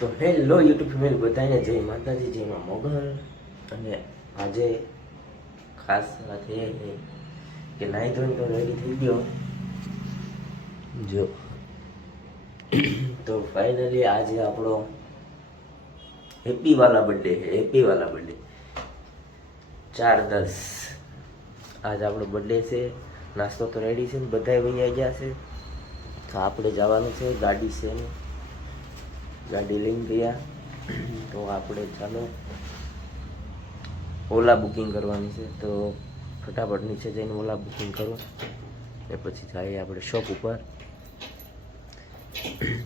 તો hello YouTube family બધાને જય માતાજી, જય માં મોગલ. અને આજે ખાસ વાત એ છે કે નાહી ધોઈને તો રેડી થઈ ગયો જો. તો ફાઇનલી આજે આપણો હેપી વાલા બર્થડે છે, હેપી વાલા બર્થડે 4/10 આજ આપણો બર્થડે છે. નાસ્તો તો રેડી છે ને બધાય વૈયા ગયા છે. તો આપણે જવાનું છે, ગાડી છે ને ગાડી લઈને ગયા. તો આપણે ચાલો ઓલા બુકિંગ કરવાની છે, તો ફટાફટ નીચે જઈને ઓલા બુકિંગ કરો ને પછી જઈએ આપણે શોપ ઉપર.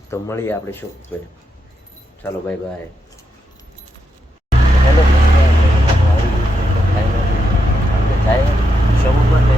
તો મળીએ આપણે શોપ ઉપર. ચાલો બાય બાય. હેલો આપણે જાય શોપ ઉપર ને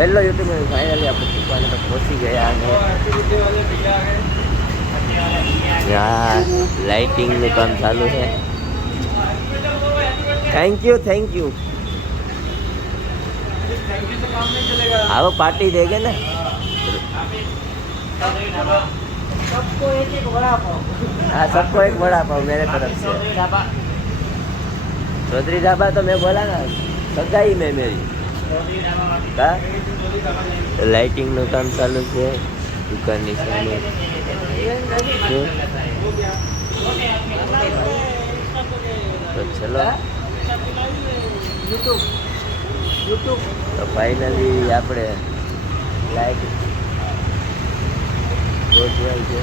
હેલો યુટ્યુબ में फाइनली આપણે દુકાને તો પહોંચી ગયા અને यहाँ લાઇટિંગનું કામ ચાલુ છે. થેન્ક યુ आओ पार्टी देंगे ना. हाँ सबको एक बड़ा पाव मेरे तरफ से. चौधरी ढाबा तो मैं बोला ना सगाई में मेरी का લાઇટિંગનું કામ ચાલુ છે દુકાનની સામે. તો ચલો તો ફાઇનલી આપણે લાઈટ ગોઠવાઈ છે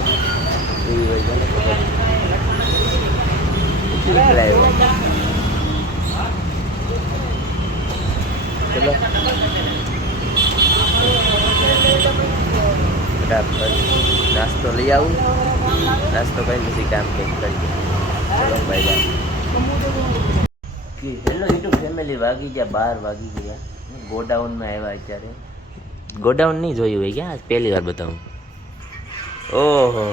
એવી હોય છે ને ખબર લાવ્યો. ચલો ફટાફટ નાસ્તો લઈ આવું, નાસ્તો કરી પછી કામ કંઈક કરીએ. ચલો bye bye. Hello YouTube family વાગી ગયા 12 વાગી ગયા. ગોડાઉનમાં આવ્યા અત્યારે. ગોડાઉન નહીં જોયું હોય ક્યાં પહેલી વાર બતાવું. ઓહો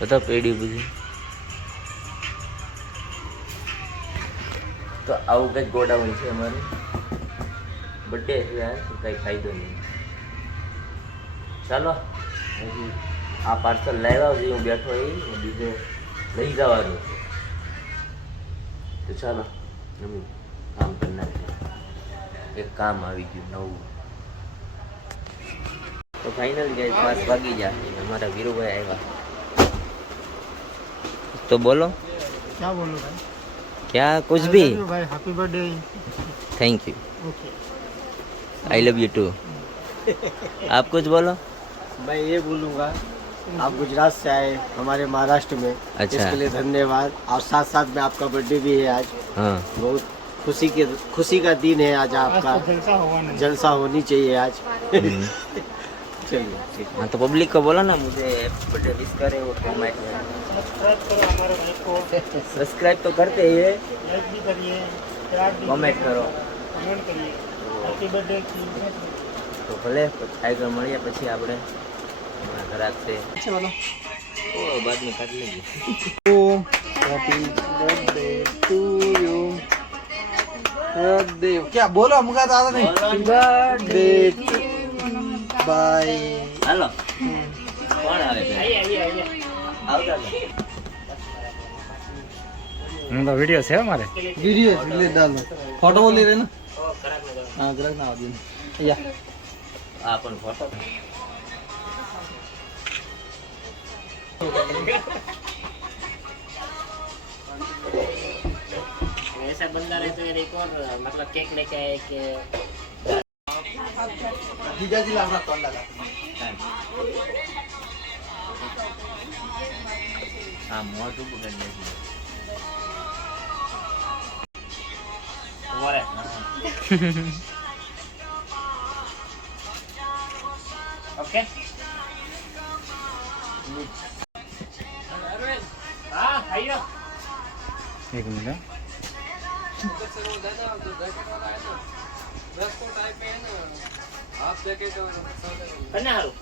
બતાવ પેઢી બધી. તો આવું કંઈક ગોડાઉન છે અમારું. બર્થડે છે યાર, કંઈ ફાયદો નહીં. ચાલો આ પાર્સલ લાવ્યા છે, હું બેઠો એ બીજો લઈ જવાનું છે. તો ચાલો કામ કરી નાખીએ. એક કામ આવી ગયું નવું. તો ફાઇનલી ગાઈસ 5 વાગી જાય અમારા વીરુભાઈ આવ્યા. तो बोलो क्या बोलूं भाई, क्या कुछ भी. भाई happy birthday. Thank you. Okay I love you too. आप कुछ बोलो. मैं ये बोलूँगा, आप गुजरात से आए हमारे महाराष्ट्र में. अच्छा. इसके लिए धन्यवाद. और साथ साथ में आपका बर्थडे भी है आज. हाँ बहुत खुशी का दिन है आज आपका. जलसा होनी चाहिए आज. चलिए ठीक. हाँ तो पब्लिक को बोलो ना मुझे बर्थडे विश करे और कमेंट में. सब्सक्राइब तो करते ही है, कमेंट करो. તો ભલે આગળ મળીએ પછી આપણે ઘરાક છે ઓ બાદની કાઢી લેજે. Happy birthday to you. Birthday क्या बोलो, हमका तो आता नहीं. Birthday bye. હાલો કોણ આવે છે આવતા तो वीडियो है हमारे. वीडियो ले डालो, फोटो ले रहे ना. हाँ ग्रह ना दिन या આ પણ ફોટો ऐसा बंदा रहे तो यार एक और मतलब केक लेके आए कि जीजा जी लाना कौन लगा. આ મોઢું બગડી નાખ્યું. ઓકે હા આયો એક મિનિટ હા. કને હારું